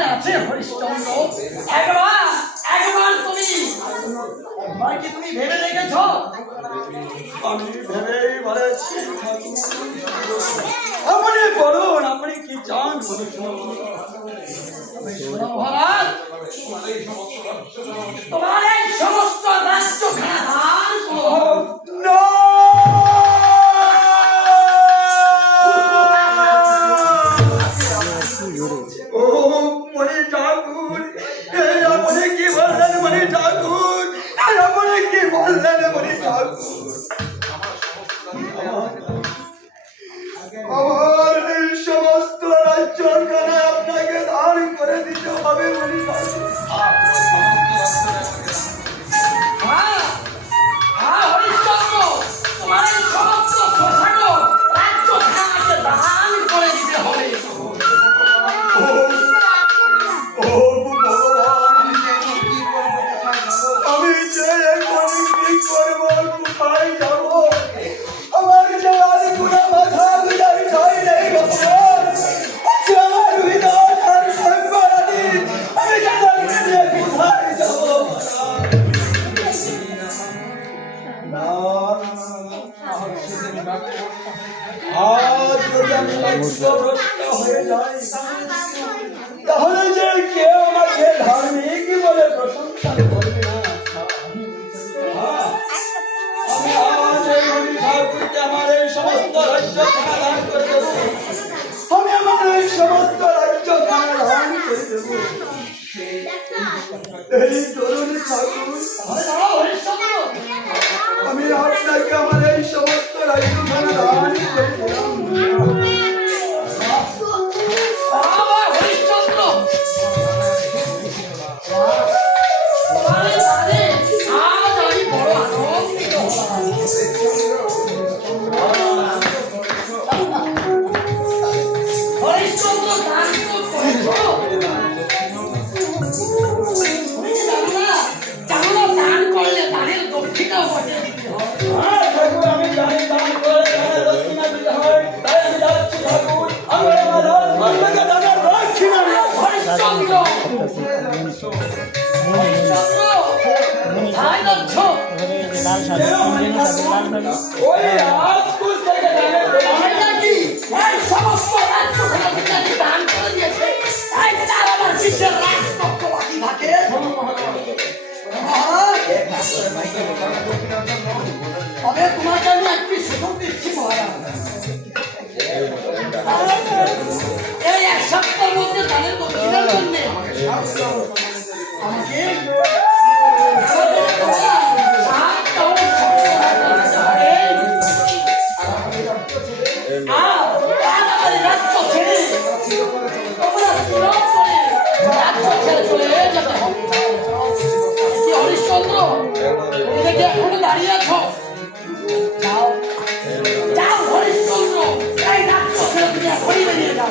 জন্য একবার তুমি একবার তুমি ভেবে দেখেছ? আমি ভেবেই বলেছি। আপনি বলুন, আপনি কি চান মহারাজ। আজ যদি আমি লক্ষ্যভ্রষ্ট হয়ে যাই তাহলে যে কেউ আমাকে ধার্মিক বলে প্রশংসা করবে না আমি আজ এই ঠাকুরকে আমার এই সমস্ত রাজ্য সমাধান করে দেব। আমি আমার এই সমস্ত রাজ্য সমাধান করে দেব। এই তরুণ ঠাকুর কেন, ঠাকুর? ওই রাজকুল থেকে দানের নাকি এই সমস্ত রাজ্য থেকে দান করে দিয়েছে। তাই তার আবার কিসের রাজপক্ষ বাকি থাকে। তবে তোমাকে আমি একটি সুযোগ দিচ্ছি মহারাজ। এই এক সপ্তাহের মধ্যে দানের দক্ষিণার জন্য। চলে যাবে কি হরিশ্চন্দ্র তুমি কি এখনও দাঁড়িয়ে আছো যাও যাও হরিশ্চন্দ্র এই রাত্র ছেলে তুমি এখনই বেরিয়ে যাও